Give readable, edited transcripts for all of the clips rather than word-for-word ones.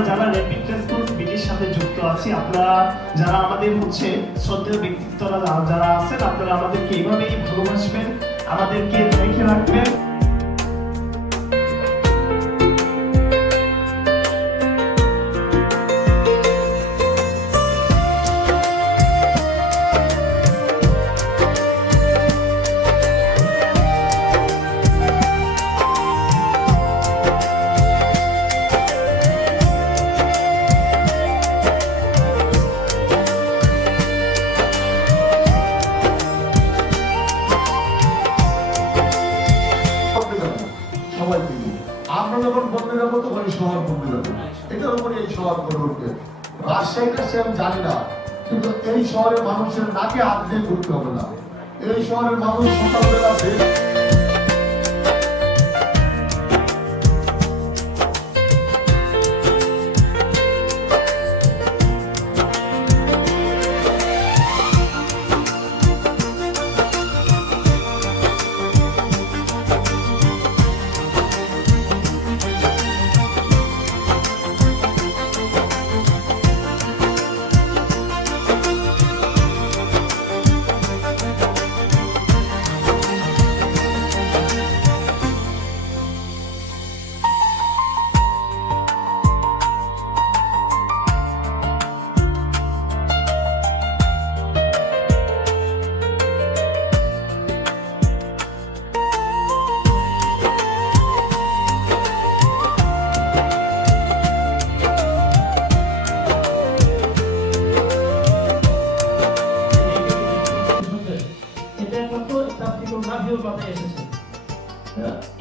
আমরা যারা rapid response বিটির সাথে যুক্ত আছি, আপনারা যারা আমাদের শ্রদ্ধেয় ব্যক্তিত্বরা যারা আছেন, আপনারা আমাদেরকে এইভাবেই ভালোবাসবেন, আমাদেরকে দেখে রাখবেন। আমরা যখন বদলে যাবো তখন এই শহর বদলে যাবে, এটার উপরে এই শহর গড়ে উঠবে। রাজশাহীটা সে আমি জানি না, কিন্তু এই শহরের মানুষের নাকে হাত দিয়ে ঘুরতে হবে না। এই শহরের মানুষ সকালবেলা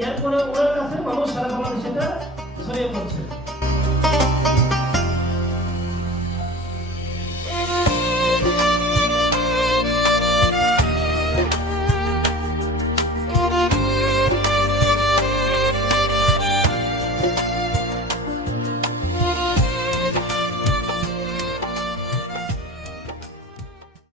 এরপরে ওনার কাছে মানুষ সারা বাংলাদেশে ছড়িয়ে পড়ছে।